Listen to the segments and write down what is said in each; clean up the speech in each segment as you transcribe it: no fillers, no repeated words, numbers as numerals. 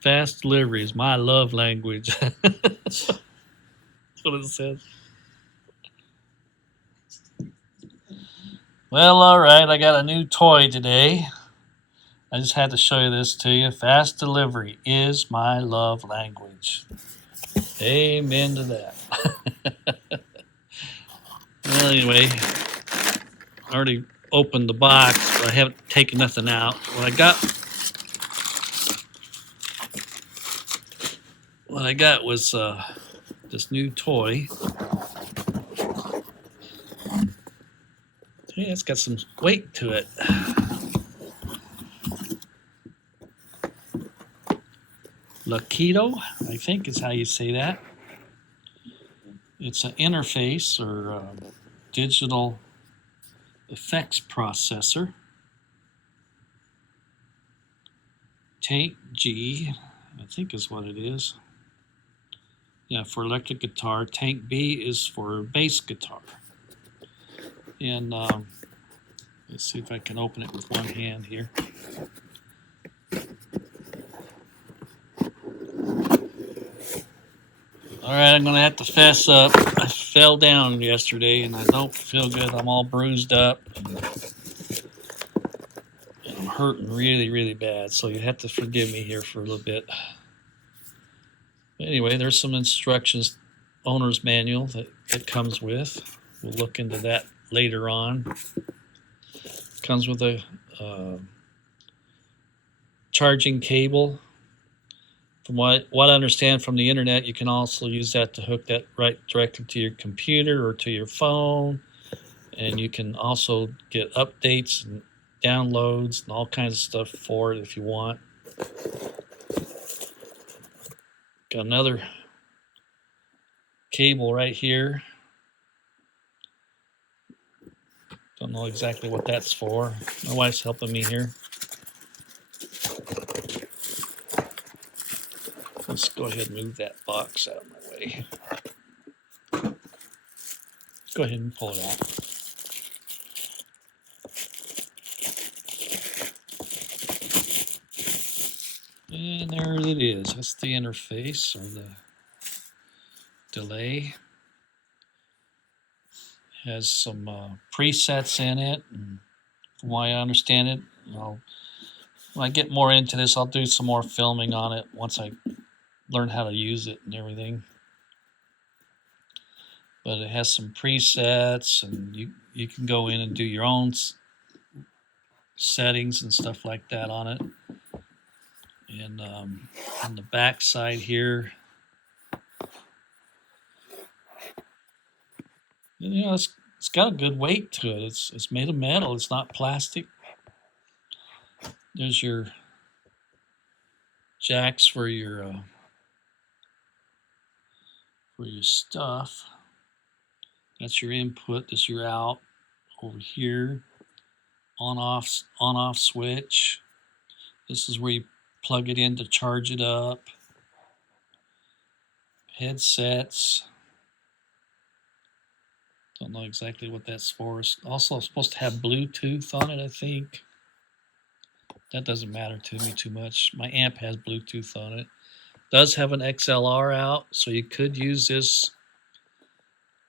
Fast delivery is my love language. That's what it says. Well, all right. I got a new toy today. I just had to show you this to you. Fast delivery is my love language. Amen to that. Well, anyway, I already opened the box, but I haven't taken nothing out. What I got was this new toy. Yeah, it's got some weight to it. LEKATO, I think is how you say that. It's an interface or digital effects processor. Tank-G, I think is what it is. Yeah, for electric guitar. Tank-B is for bass guitar. And let's see if I can open it with one hand here. All right, I'm going to have to fess up. I fell down yesterday and I don't feel good. I'm all bruised up. And I'm hurting really, really bad. So you have to forgive me here for a little bit. Anyway, there's some instructions, owner's manual that it comes with. We'll look into that later on. It comes with a charging cable. From what I understand from the internet, you can also use that to hook that right directly to your computer or to your phone. And you can also get updates and downloads and all kinds of stuff for it if you want. Got another cable right here. Don't know exactly what that's for. My wife's helping me here. Let's go ahead and move that box out of my way. Go ahead and pull it out. And there it is. That's the interface or the delay. It has some presets in it. And from what I understand it, when I get more into this, I'll do some more filming on it once I learn how to use it and everything. But it has some presets, and you can go in and do your own settings and stuff like that on it. And on the back side here, it's got a good weight to it. It's made of metal. It's not plastic. There's your jacks for your stuff. That's your input. This is your out. Over here, on off switch. This is where you plug it in to charge it up. Headsets. Don't know exactly what that's for. It's also supposed to have Bluetooth on it, I think. That doesn't matter to me too much. My amp has Bluetooth on it. Does have an XLR out, so you could use this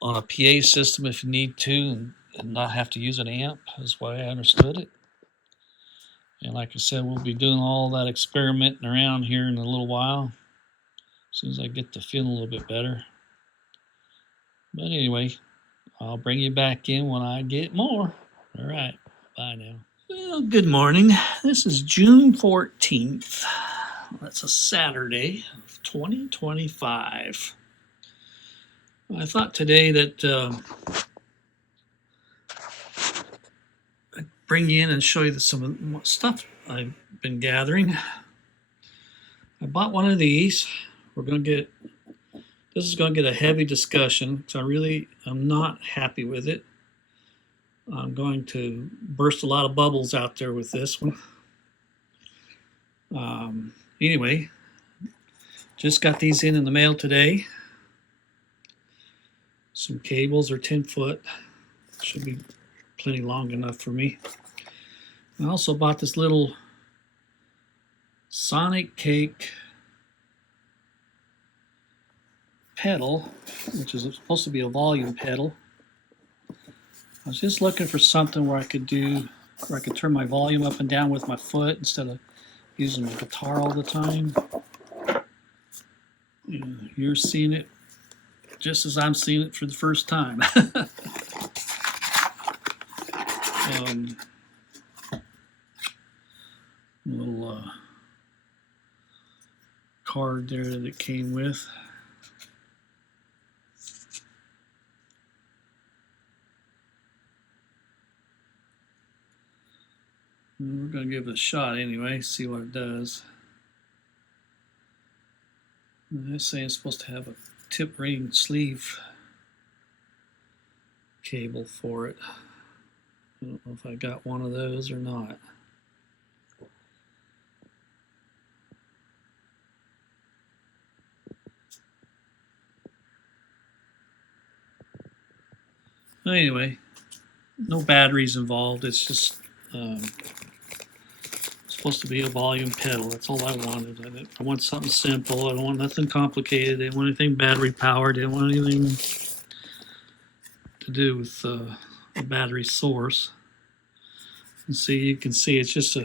on a PA system if you need to and not have to use an amp, is the way I understood it. And like I said, we'll be doing all that experimenting around here in a little while, as soon as I get to feeling a little bit better. But anyway, I'll bring you back in when I get more. All right, bye now. Well, good morning. This is June 14th. That's a Saturday of 2025. I thought today that I'd bring you in and show you some stuff I've been gathering. I bought one of these. This is going to get a heavy discussion because I'm not happy with it. I'm going to burst a lot of bubbles out there with this one. Anyway, just got these in the mail today. Some cables are 10 foot. Should be plenty long enough for me. I also bought this little Sonic Cake pedal, which is supposed to be a volume pedal. I was just looking for something where I could turn my volume up and down with my foot instead of using the guitar all the time. You're seeing it just as I'm seeing it for the first time. Little card there that it came with. We're going to give it a shot anyway, see what it does. They're saying it's supposed to have a tip ring sleeve cable for it. I don't know if I got one of those or not. Anyway, no batteries involved. It's just supposed to be a volume pedal. That's all I wanted. I want something simple. I don't want nothing complicated. I didn't want anything battery powered. I didn't want anything to do with a battery source. And see, you can see it's just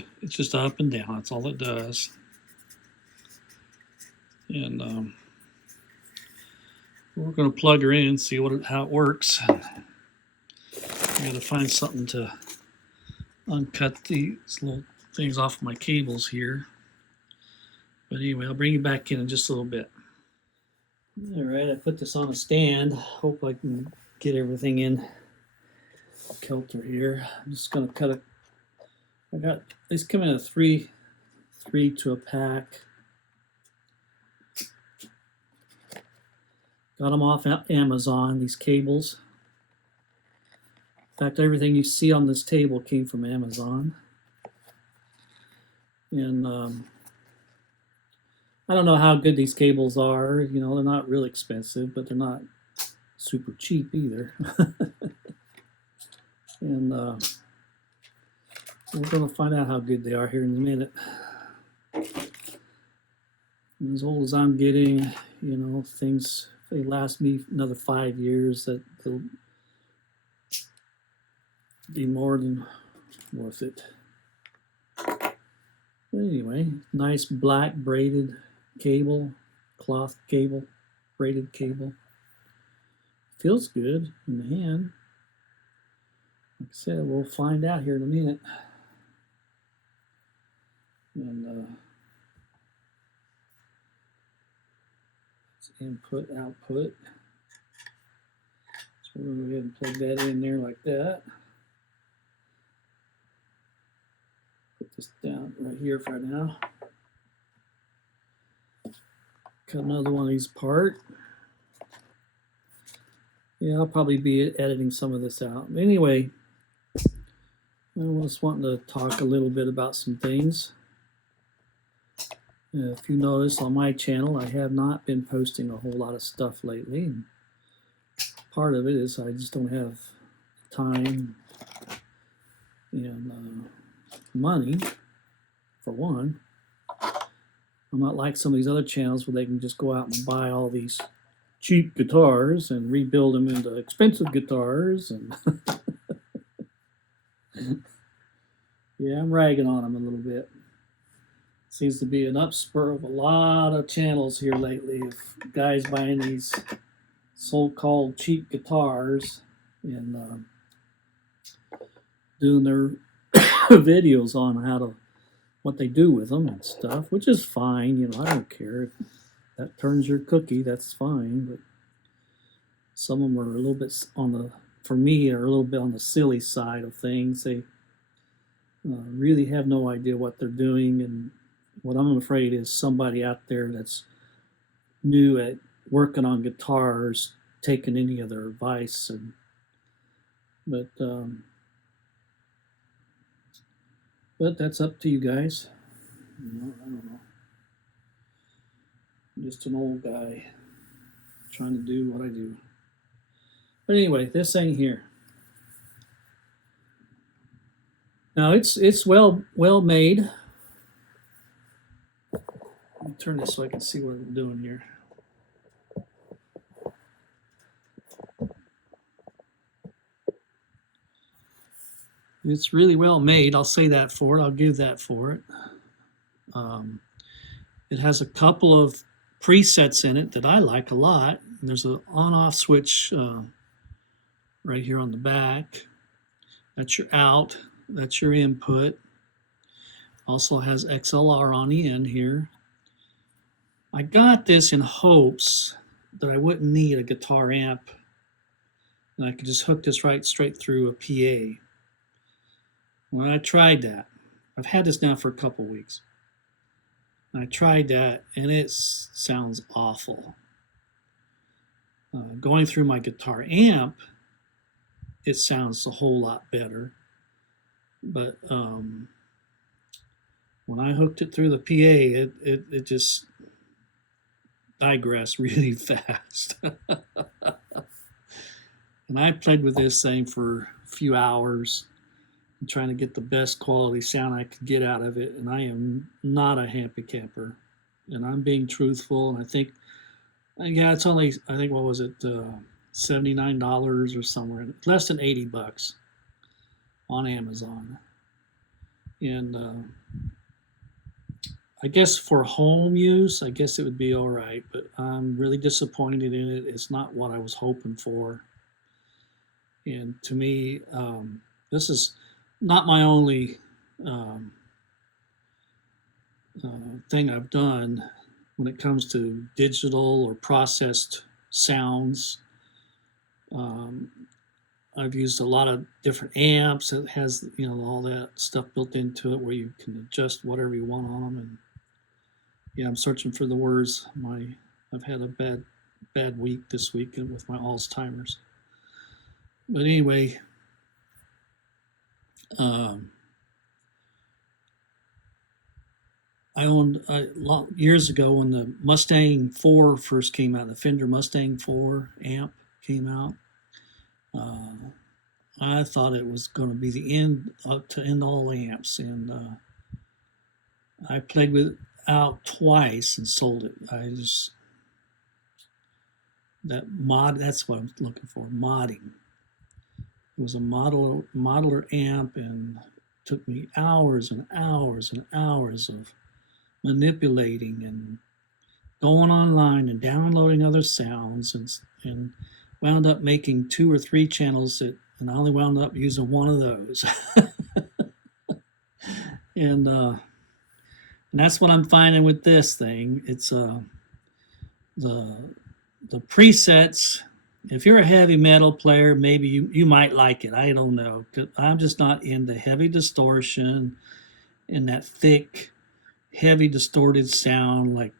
up and down. That's all it does. And we're going to plug her in and see how it works. I got to find something to uncut these little things off my cables here. But anyway, I'll bring you back in just a little bit. All right, I put this on a stand. Hope I can get everything in kilter here. I'm just going to cut it. These come in a three to a pack. Got them off Amazon, these cables. In fact, everything you see on this table came from Amazon. And I don't know how good these cables are. You know, they're not really expensive, but they're not super cheap either. And we're going to find out how good they are here in a minute. And as old as I'm getting, you know, things, if they last me another 5 years, that they'll be more than worth it. But anyway, nice black braided cable, cloth cable, braided cable. Feels good in the hand. Like I said, we'll find out here in a minute. And it's input, output. So we're going to go ahead and plug that in there like that. Put this down right here for now. Cut another one of these apart. Yeah, I'll probably be editing some of this out. Anyway, I was wanting to talk a little bit about some things. If you notice on my channel, I have not been posting a whole lot of stuff lately. And part of it is I just don't have time and money, for one. I'm not like some of these other channels where they can just go out and buy all these cheap guitars and rebuild them into expensive guitars. And yeah, I'm ragging on them a little bit. Seems to be an upspur of a lot of channels here lately of guys buying these so-called cheap guitars and doing their videos on what they do with them and stuff, which is fine. You know, I don't care if that turns your cookie, that's fine. But some of them are a little bit for me, are a little bit on the silly side of things. They really have no idea what they're doing, and what I'm afraid is somebody out there that's new at working on guitars taking any of their advice. But that's up to you guys. You know, I don't know. I'm just an old guy trying to do what I do. But anyway, this thing here. Now it's well made. turn this so I can see what I'm doing here. It's really well made. I'll say that for it. I'll give that for it. It has a couple of presets in it that I like a lot. And there's an on-off switch right here on the back. That's your out. That's your input. Also has XLR on the end here. I got this in hopes that I wouldn't need a guitar amp, and I could just hook this right straight through a PA. When I tried that, I've had this now for a couple weeks. I tried that, and it sounds awful. Going through my guitar amp, it sounds a whole lot better. But when I hooked it through the PA, it just digressed really fast. And I played with this thing for a few hours, trying to get the best quality sound I could get out of it, and I am not a happy camper, and I'm being truthful. And I think, yeah, it's only, I think, what was it, $79 or somewhere, less than $80 on Amazon. And I guess for home use, I guess it would be all right, but I'm really disappointed in it. It's not what I was hoping for. And to me, this is not my only thing I've done when it comes to digital or processed sounds. I've used a lot of different amps. It has, you know, all that stuff built into it where you can adjust whatever you want on them. And yeah, I'm searching for the words. I've had a bad week this week with my Alzheimer's. But anyway, I owned years ago when the Mustang 4 first came out, the Fender Mustang 4 amp came out. I thought it was going to be the end to end all amps, and I played with it out twice and sold it. That's what I'm looking for, modding. It was a modeler amp, and it took me hours and hours and hours of manipulating and going online and downloading other sounds, and wound up making 2 or 3 channels and I only wound up using one of those. and that's what I'm finding with this thing. It's the presets. If you're a heavy metal player, maybe you might like it. I don't know. I'm just not into heavy distortion and that thick, heavy distorted sound like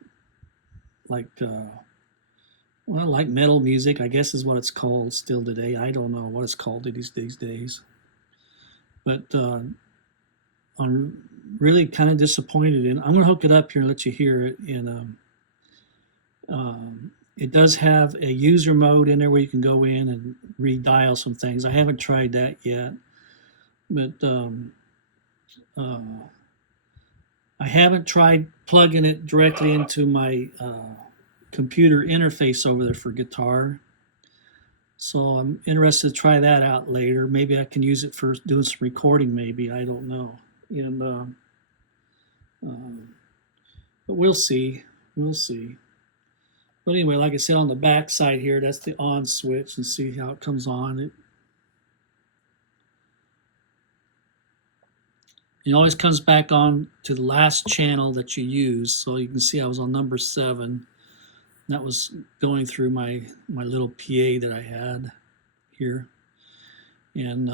metal music, I guess is what it's called still today. I don't know what it's called these days. But I'm really kind of disappointed in. I'm going to hook it up here and let you hear it. And it does have a user mode in there where you can go in and redial some things. I haven't tried that yet, but I haven't tried plugging it directly into my computer interface over there for guitar. So I'm interested to try that out later. Maybe I can use it for doing some recording, maybe. I don't know. And but we'll see. We'll see. But anyway, like I said, on the back side here, that's the on switch, and see how it comes on. It always comes back on to the last channel that you use. So you can see I was on number 7. That was going through my little PA that I had here. And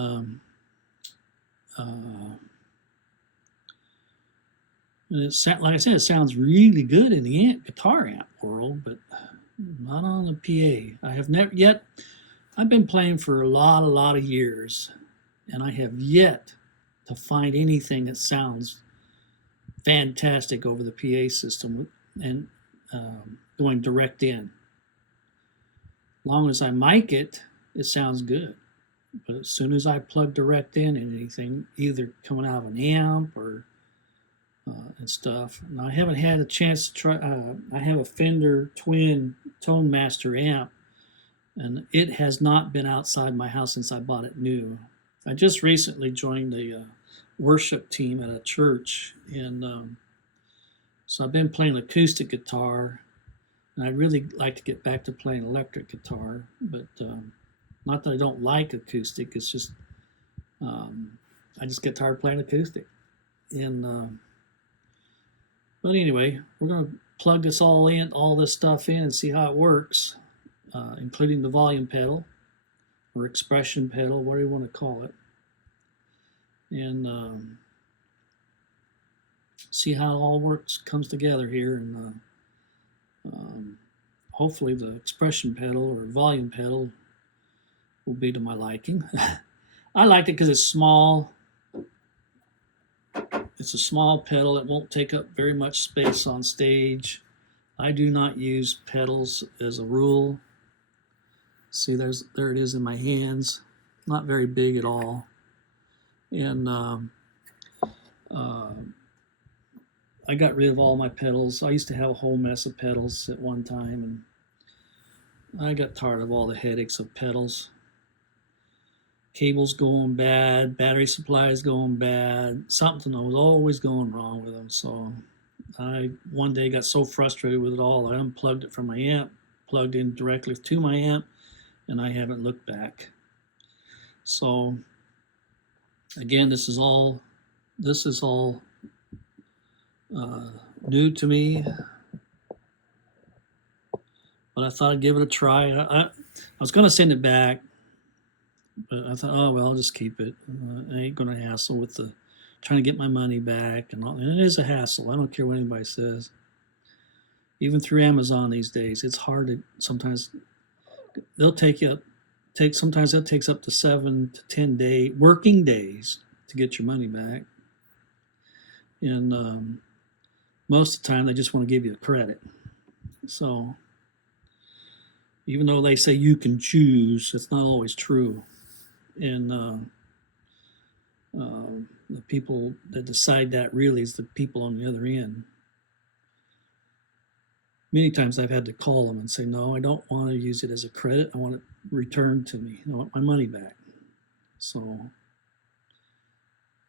like I said, it sounds really good in the guitar amp world, but not on the PA. I have never yet. I've been playing for a lot of years, and I have yet to find anything that sounds fantastic over the PA system and going direct in. As long as I mic it, it sounds good. But as soon as I plug direct in anything, either coming out of an amp or and stuff. Now I haven't had a chance to try. I have a Fender Twin Tone Master amp, and it has not been outside my house since I bought it new. I just recently joined a worship team at a church, and so I've been playing acoustic guitar, and I'd really like to get back to playing electric guitar, but not that I don't like acoustic. It's just I just get tired of playing acoustic, and but anyway, we're going to plug this all this stuff in, and see how it works, including the volume pedal or expression pedal, whatever you want to call it, and see how it all comes together here, and hopefully the expression pedal or volume pedal will be to my liking. I like it because it's small. It's a small pedal. It won't take up very much space on stage. I do not use pedals as a rule. See, there it is in my hands. Not very big at all. And I got rid of all my pedals. I used to have a whole mess of pedals at one time, and I got tired of all the headaches of pedals. Cables going bad, battery supplies going bad, something was always going wrong with them. So I one day got so frustrated with it all, I unplugged it from my amp, plugged in directly to my amp, and I haven't looked back. So again, this is all new to me, but I thought I'd give it a try. I was going to send it back, but I thought, oh well, I'll just keep it. I ain't gonna hassle with the trying to get my money back, and it is a hassle. I don't care what anybody says. Even through Amazon these days, it's hard to sometimes. Sometimes it takes up to 7 to 10 working days to get your money back, and most of the time they just want to give you a credit. So even though they say you can choose, it's not always true. And the people that decide that really is the people on the other end. Many times I've had to call them and say, no, I don't want to use it as a credit. I want it returned to me. I want my money back. So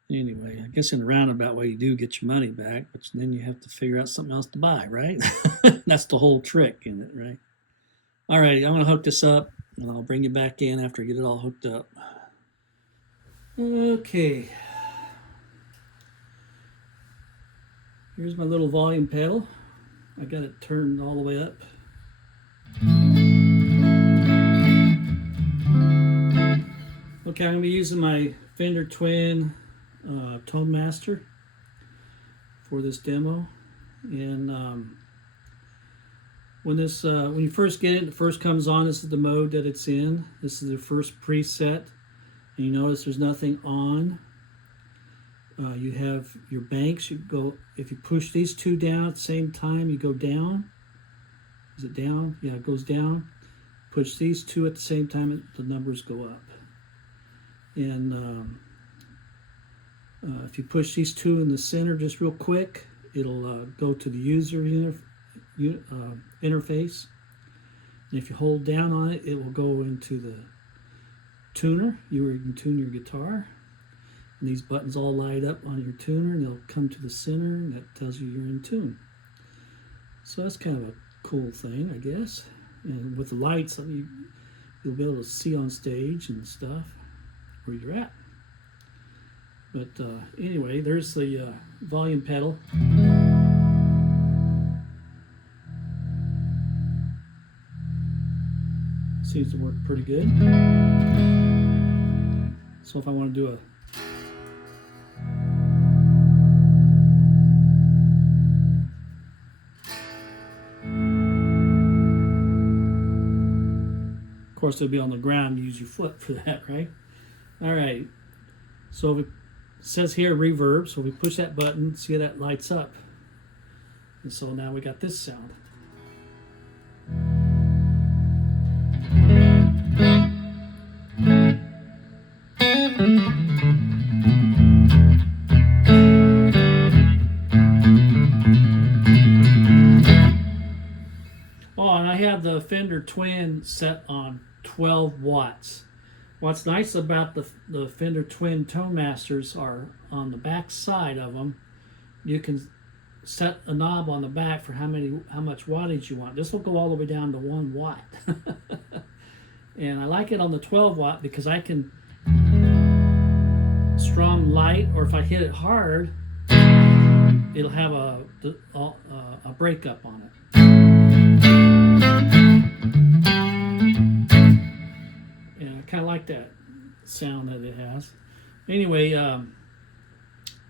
anyway, I guess in a roundabout way you do get your money back, but then you have to figure out something else to buy, right? That's the whole trick in it, right? All right, I'm going to hook this up, and I'll bring you back in after I get it all hooked up. Okay. Here's my little volume pedal. I got it turned all the way up. Okay, I'm going to be using my Fender Twin Tone Master for this demo. And when you first get it first comes on, this is the mode that it's in. This is the first preset. And you notice there's nothing on. You have your banks. You go, if you push these two down at the same time, you go down. Is it down? Yeah, it goes down. Push these two at the same time, the numbers go up. And if you push these two in the center just real quick, it'll go to the user interface. And if you hold down on it, it will go into the tuner. You can tune your guitar. And these buttons all light up on your tuner, and they'll come to the center, and that tells you you're in tune. So that's kind of a cool thing, I guess. And with the lights, you'll be able to see on stage and stuff where you're at. But anyway, there's the volume pedal. Seems to work pretty good. So if I want to do of course, they'll be on the ground. Use your foot for that, right? All right. So it says here reverb. So we push that button, see how that lights up. And so now we got this sound. have the Fender Twin set on 12 watts. What's nice about the Fender Twin Tone Masters are on the back side of them, you can set a knob on the back for how much wattage you want. This will go all the way down to 1 watt. And I like it on the 12 watt because I can strum light, or if I hit it hard, it'll have a breakup on it. And I kind of like that sound that it has. Anyway,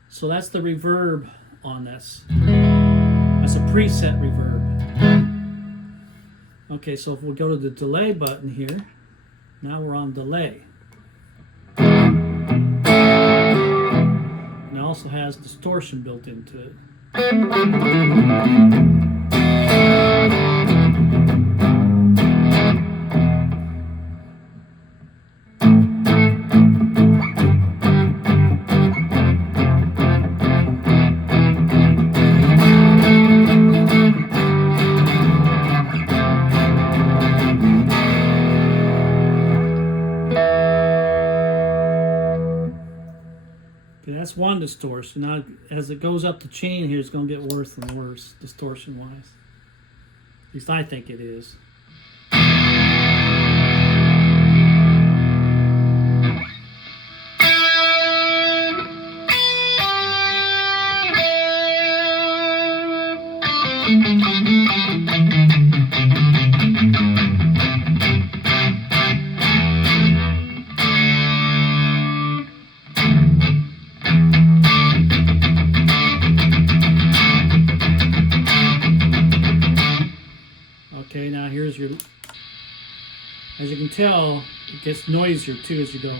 so that's the reverb on this. That's a preset reverb. Okay, so if we go to the delay button here, now we're on delay. And it also has distortion built into it. That's one distortion. Now, as it goes up the chain here, it's going to get worse and worse, distortion-wise. At least I think it is. Okay, now here's your, as you can tell, it gets noisier too as you go.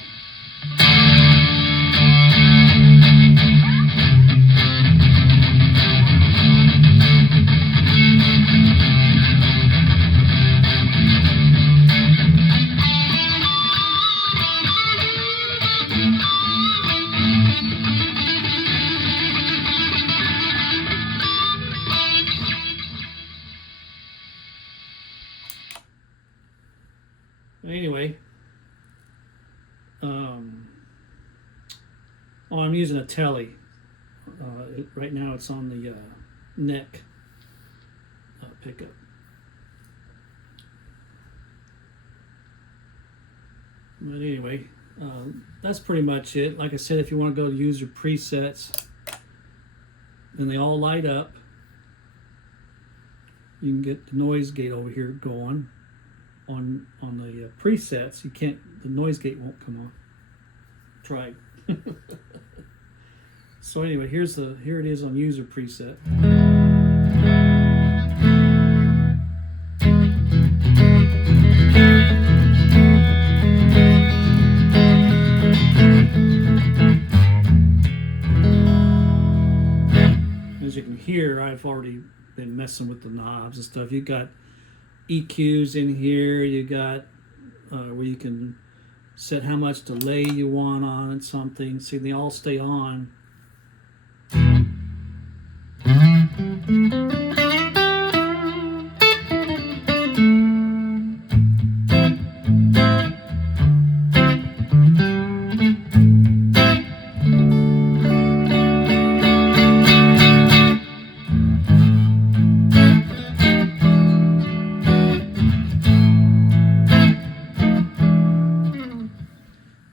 Anyway, I'm using a telly. Right now it's on the neck pickup. But anyway, that's pretty much it. Like I said, if you want to go to use your presets, then they all light up. You can get the noise gate over here going. On the presets, you can't. The noise gate won't come on. Try. So anyway, here it is on user preset. As you can hear, I've already been messing with the knobs and stuff. You got EQs in here, you got where you can set how much delay you want on something. See, they all stay on.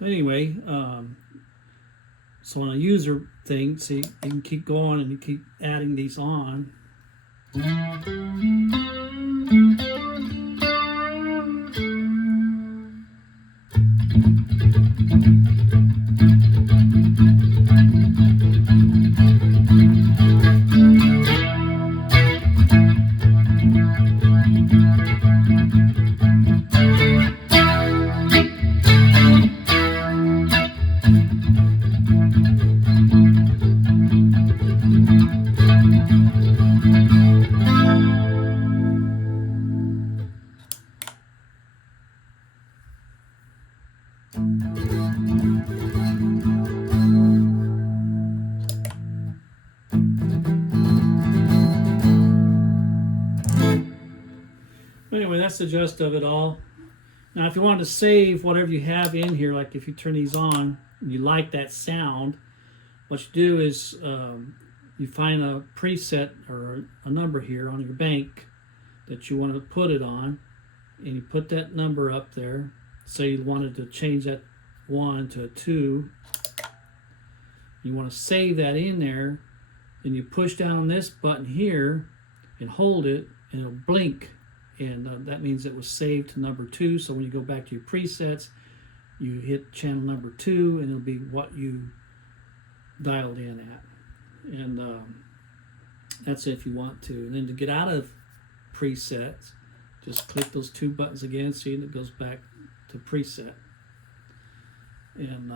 Anyway, so on a user thing, see, you can keep going and you keep adding these on. anyway, that's the gist of it all. Now, if you want to save whatever you have in here, like if you turn these on and you like that sound, what you do is you find a preset or a number here on your bank that you want to put it on, and you put that number up there. Say you wanted to change that 1 to a 2. You want to save that in there, and you push down this button here and hold it, and it'll blink. And that means it was saved to number 2. So when you go back to your presets, you hit channel number 2, and it'll be what you dialed in at. And that's if you want to. And then to get out of presets, just click those 2 buttons again. See, and it goes back to preset. And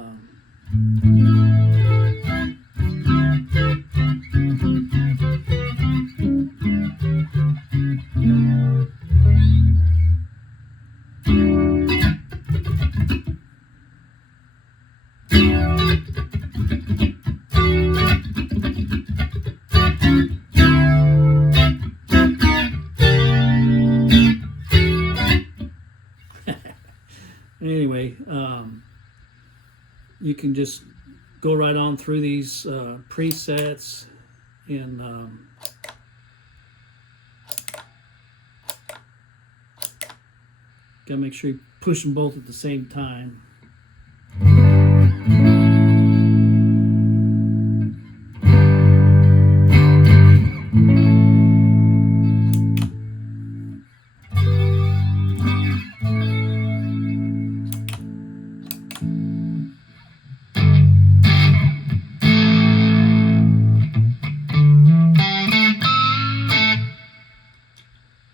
anyway, you can just go right on through these presets, and gotta make sure you push them both at the same time.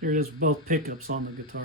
Here it is, both pickups on the guitar.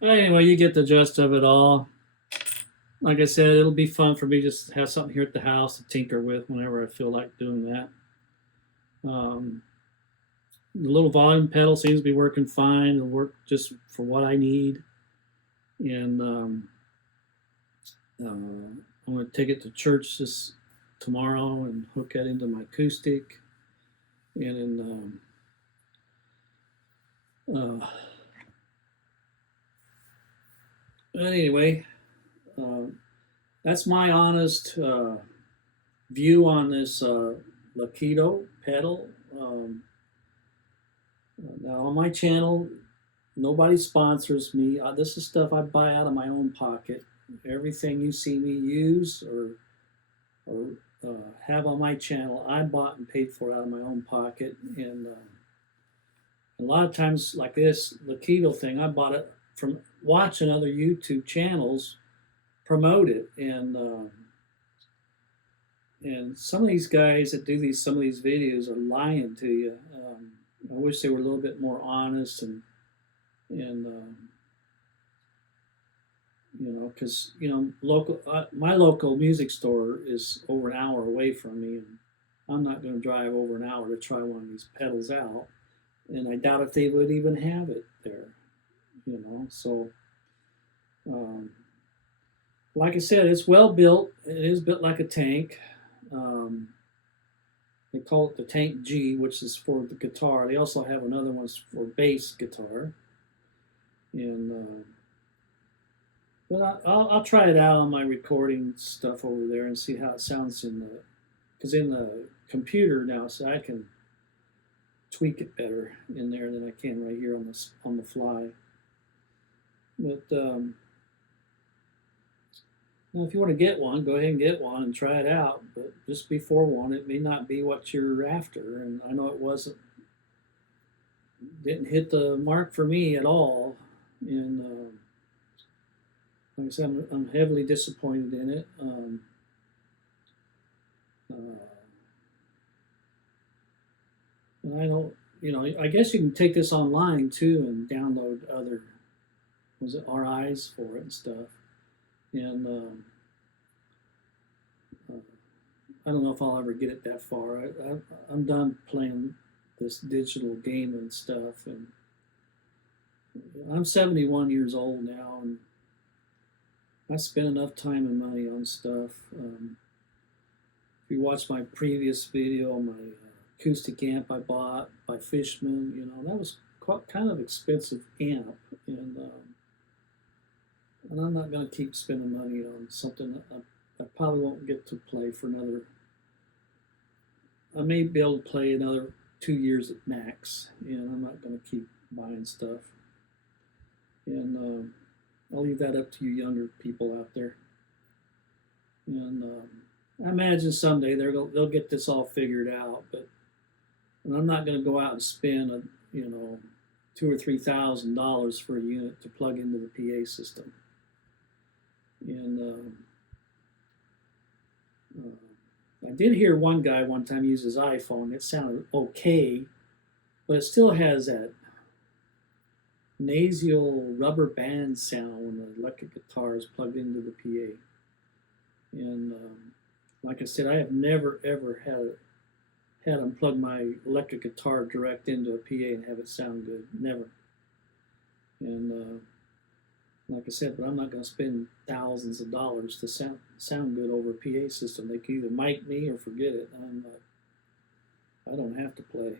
Anyway, you get the gist of it all. Like I said, it'll be fun for me just to have something here at the house to tinker with whenever I feel like doing that. The little volume pedal seems to be working fine. It'll work just for what I need. And I'm going to take it to church tomorrow and hook that into my acoustic. And then, but anyway, that's my honest view on this LEKATO pedal. Now on my channel, nobody sponsors me. This is stuff I buy out of my own pocket. Everything you see me use or have on my channel, I bought and paid for out of my own pocket. And a lot of times, like this LEKATO thing, I bought it from watching other YouTube channels promote it, and some of these guys that do some of these videos are lying to you. I wish they were a little bit more honest, and because my local music store is over an hour away from me, and I'm not going to drive over an hour to try one of these pedals out, and I doubt if they would even have it there. So like I said, it's well built. It is built like a tank. They call it the Tank-G, which is for the guitar. They also have another one for bass guitar. And but I'll try it out on my recording stuff over there and see how it sounds because in the computer now, so I can tweak it better in there than I can right here on the fly. But if you want to get one, go ahead and get one and try it out. But just be forewarned, it may not be what you're after. And I know it didn't hit the mark for me at all. And like I said, I'm heavily disappointed in it. And I don't, I guess you can take this online too and download other, was it RIs for it and stuff. And I don't know if I'll ever get it that far. I'm done playing this digital game and stuff. And I'm 71 years old now, and I spent enough time and money on stuff. If you watch my previous video, my acoustic amp I bought by Fishman, that was kind of expensive amp, and I'm not going to keep spending money on something that I probably won't get to play for another. I may be able to play another 2 years at max, and I'm not going to keep buying stuff. And I'll leave that up to you younger people out there. And I imagine someday they'll get this all figured out. And I'm not going to go out and spend $2,000 or $3,000 for a unit to plug into the PA system. And I did hear one guy one time use his iPhone. It sounded okay, but it still has that nasal rubber band sound when the electric guitar is plugged into the PA. And like I said, I have never ever had unplug my electric guitar direct into a PA and have it sound good. Never. And like I said, but I'm not going to spend thousands of dollars to sound good over a PA system. They can either mic me or forget it. I don't have to play.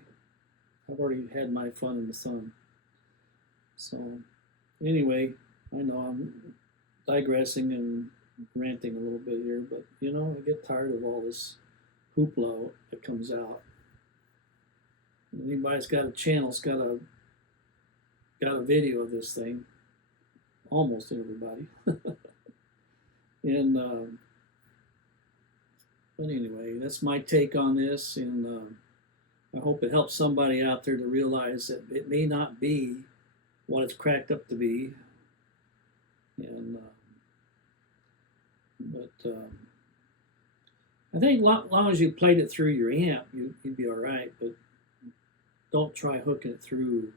I've already had my fun in the sun. So anyway, I know I'm digressing and ranting a little bit here, but I get tired of all this hoopla that comes out. Anybody's got a channel's got a video of this thing. Almost everybody. And but anyway, that's my take on this, and I hope it helps somebody out there to realize that it may not be what it's cracked up to be. And but I think as long as you played it through your amp, you'd be all right. But don't try hooking it through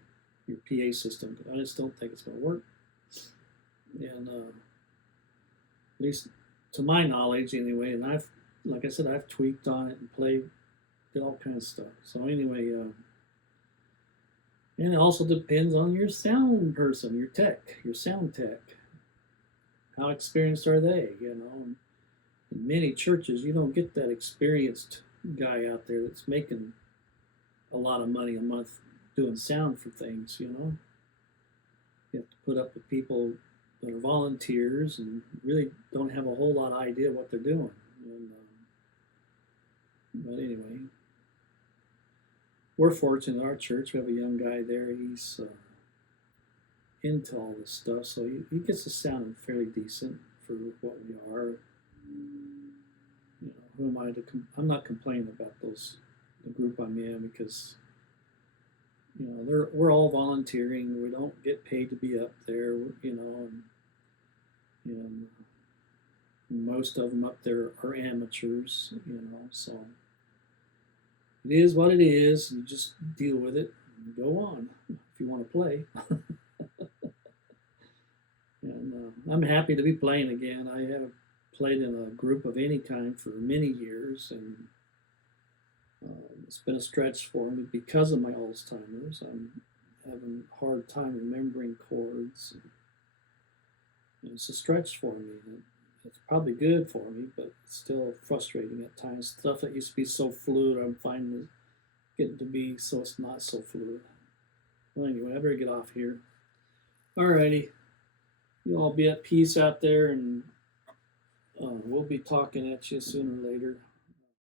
your PA system. I just don't think it's going to work. And at least to my knowledge, anyway. And like I said, I've tweaked on it and did all kinds of stuff. So anyway, and it also depends on your sound person, your sound tech. How experienced are they? In many churches, you don't get that experienced guy out there that's making a lot of money a month doing sound for things. You have to put up with people that are volunteers and really don't have a whole lot of idea what they're doing. And, but anyway, we're fortunate in our church. We have a young guy there. He's into all this stuff, so he gets us sounding fairly decent for what we are. Who am I to? I'm not complaining about the group I'm in, because we're all volunteering. We don't get paid to be up there, and most of them up there are amateurs, so it is what it is. You just deal with it and go on if you want to play. And I'm happy to be playing again. I haven't played in a group of any kind for many years, and it's been a stretch for me because of my Alzheimer's. I'm having a hard time remembering chords. And it's a stretch for me. It's probably good for me, but it's still frustrating at times. Stuff that used to be so fluid, I'm finding is getting to be so it's not so fluid. Well, anyway, I better get off here. Alrighty, you all be at peace out there, and we'll be talking at you sooner or later.